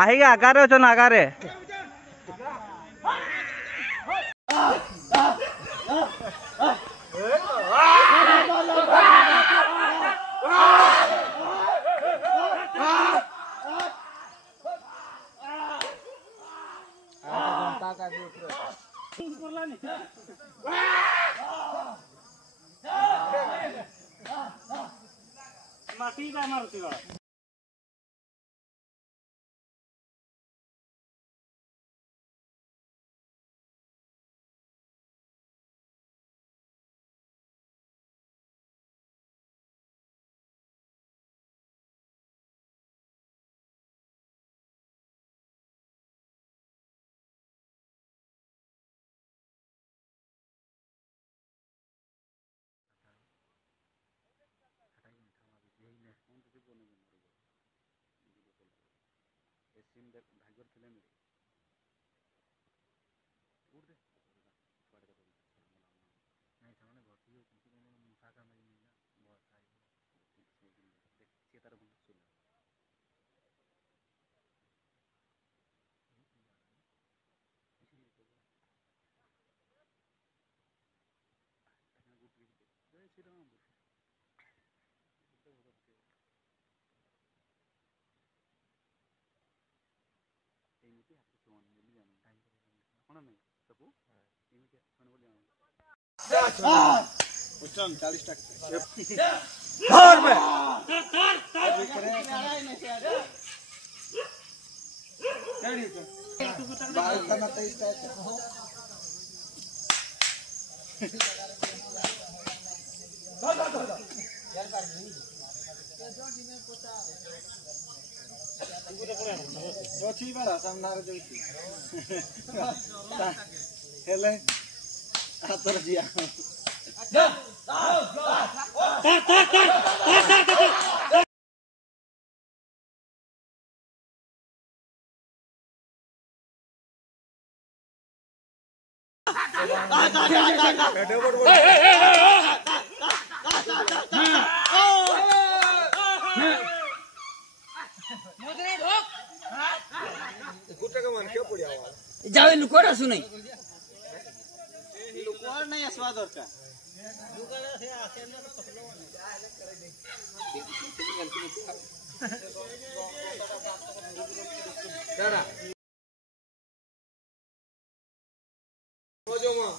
আহিগে আগারে ওজন আগারে মাটি যা মারুতি जावे लुकोर असु नहीं लुकोर नहीं अस्वा दरकार दादा ओजो मां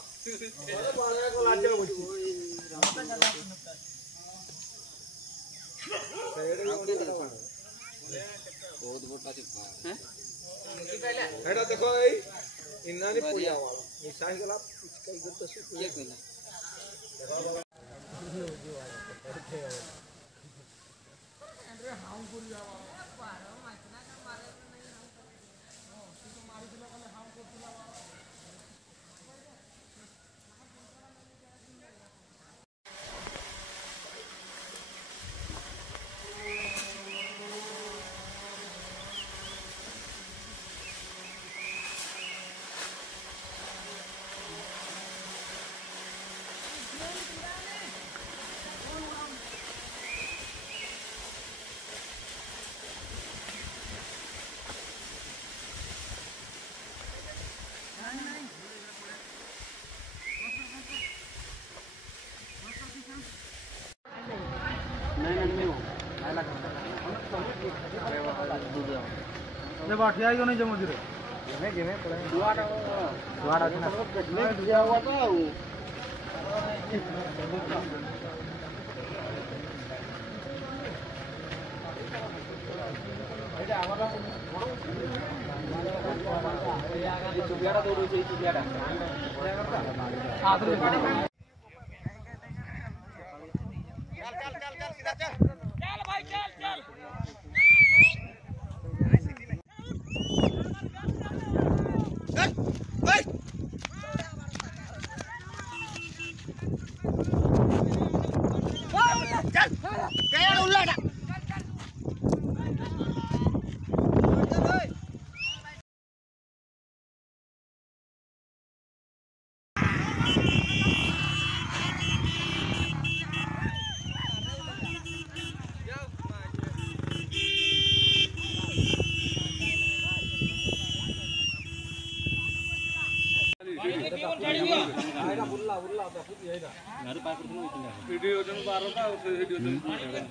अरे बाळा को लाजा होची बहुत मोटा चिपका हैं हेडा देखो ए इन्ना नहीं पुया वाला मिसाई गला इसका इधर तो ये कहला अरे हाउ गुरिया पारो माइतना का मारे नहीं हाउ तो मारी दिला वाला हाउ को दिला ये बाठी आई नहीं जमो दिरे जेने जेने दुआड़ा ना ले दिया हुआ तो एटा हमरा ये चुबियाड़ा दौड़ होई चुबियाड़ा आदर चल चल चल सीधा चल चल भाई चल चल वीडियो जन 12 था वीडियो जन बाहर